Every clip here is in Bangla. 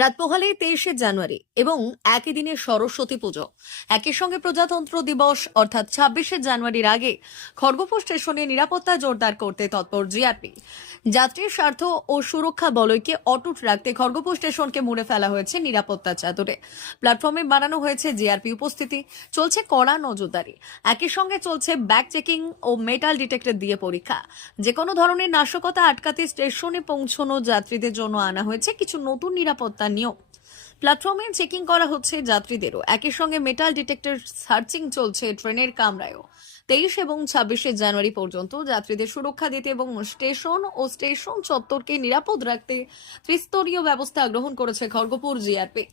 রাত পোহালেই তেইশে জানুয়ারি এবং একই দিনে সরস্বতী পুজো। একই সঙ্গে প্রজাতন্ত্র দিবস, অর্থাৎ ছাব্বিশে জানুয়ারির আগে খড়গপুর স্টেশনে নিরাপত্তা জোরদার করতে তৎপর জিআরপি। যাত্রীর স্বার্থ ও সুরক্ষা বলয়কে অটুট রাখতে খড়গপুর স্টেশনকে মুড়ে ফেলা হয়েছে নিরাপত্তা চাদরে। প্ল্যাটফর্মে বানানো হয়েছে জিআরপি উপস্থিতি, চলছে কড়া নজরদারি। একই সঙ্গে চলছে ব্যাক চেকিং ও মেটাল ডিটেক্টর দিয়ে পরীক্ষা। যে কোনো ধরনের নাশকতা আটকাতে স্টেশনে পৌঁছানো যাত্রীদের জন্য আনা হয়েছে কিছু নতুন নিরাপত্তা নিয়ম প্ল্যাটফর্মে চেকিং করা হচ্ছে যাত্রীদেরও। একই সঙ্গে মেটাল ডিটেক্টর সার্চিং চলছে ট্রেনের কামরায়ও। তেইশ এবং ছাব্বিশে জানুয়ারি পর্যন্ত যাত্রীদের সুরক্ষা দিতে এবং স্টেশন ও স্টেশন চত্বরকে নিরাপদ রাখতে ত্রিস্তরীয় ব্যবস্থা গ্রহণ করেছে Kharagpur GRP.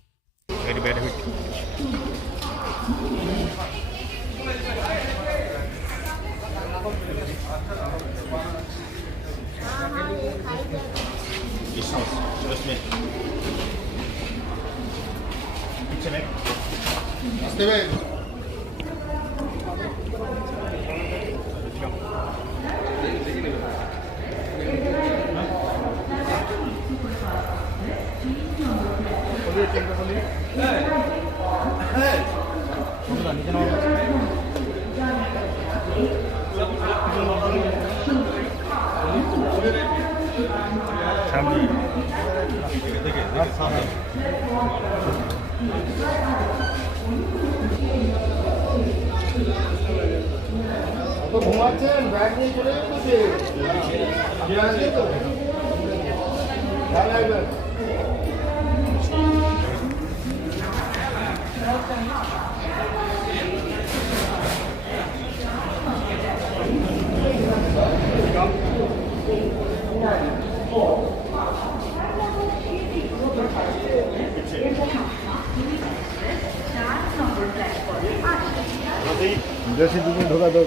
Bad Esteban. Thank you. তো ঘুমাচ্ছেন ব্যাগ নিয়ে চলে যেতেছে ঠিক আছে তো ভালো লাগবে जैसे तुम्हें ढोका दो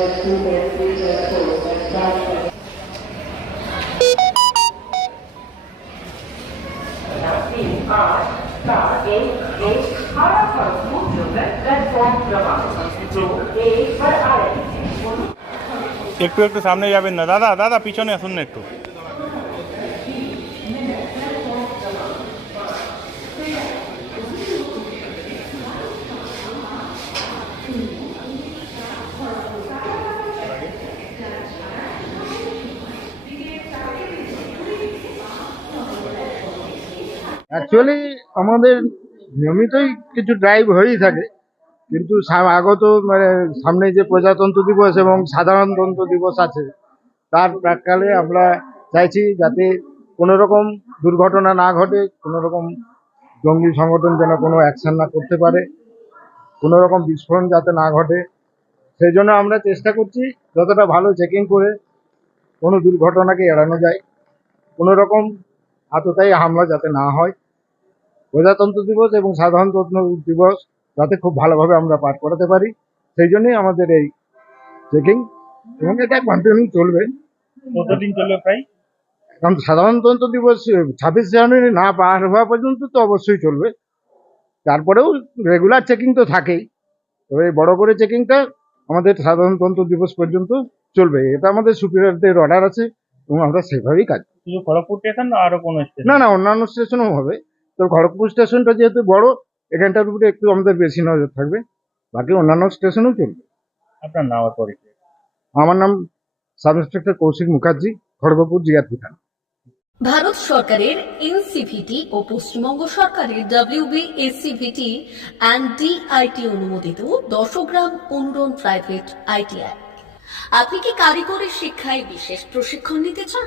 Thank you. একটু একটু সামনে যাবেন না। দাদা দাদা, পিছনে আসুন না একটু। অ্যাকচুয়ালি আমাদের নিয়মিতই কিছু ড্রাইভ হয়েই থাকে। কিন্তু আগত মানে সামনে যে প্রজাতন্ত্র দিবস এবং সাধারণতন্ত্র দিবস আছে, তার প্রাককালে আমরা চাইছি যাতে কোনো রকম দুর্ঘটনা না ঘটে কোনো রকম জঙ্গি সংগঠন যেন কোনো অ্যাকশন না করতে পারে কোনো রকম বিস্ফোরণ যাতে না ঘটে। সেই জন্য আমরা চেষ্টা করছি যতটা ভালো চেকিং করে কোনো দুর্ঘটনাকে এড়ানো যায় কোনো রকম আততায়ী হামলা যাতে না হয়। প্রজাতন্ত্র দিবস এবং সাধারণতন্ত্র দিবস যাতে খুব ভালোভাবে আমরা পাঠ করাতে পারি। সেই জন্যই আমাদের এই চেকিং এবং এটা কন্টিনিউ চলবে। কতদিন চলবে প্রায়? কারণ সাধারণতন্ত্র দিবস ছাব্বিশ জানুয়ারি না পার হওয়া পর্যন্ত তো অবশ্যই চলবে। তারপরেও রেগুলার চেকিং তো থাকেই। তবে এই বড় করে চেকিংটা আমাদের সাধারণতন্ত্র দিবস পর্যন্ত চলবে। এটা আমাদের সুপিরিয়রদের অর্ডার আছে এবং আমরা সেভাবেই কাজ। খড়গপুর স্টেশন না আরও কোনো স্টেশন না না অন্যান্য স্টেশনও হবে। তো খড়গপুর স্টেশনটা যেহেতু বড় এখানটার উপরে একটু আমাদের বেশি নজর থাকবে। বাকি অন্যান্য স্টেশনেও চলবে। আপনার নাম আর পরিচয়? আমার নাম sub inspector Kaushik Mukherjee Kharagpur GRP থানা ভারত সরকারের এনসিভিটি ও পশ্চিমবঙ্গ সরকারের ডাব্লিউবিএসসিভিটি অ্যান্ড ডিআইটি অনুমোদিত দশগ্রাম অনুরণ প্রাইভেট আইটিআই আপনি কি কারিগরি শিক্ষায় বিশেষ প্রশিক্ষণ নিতে চান?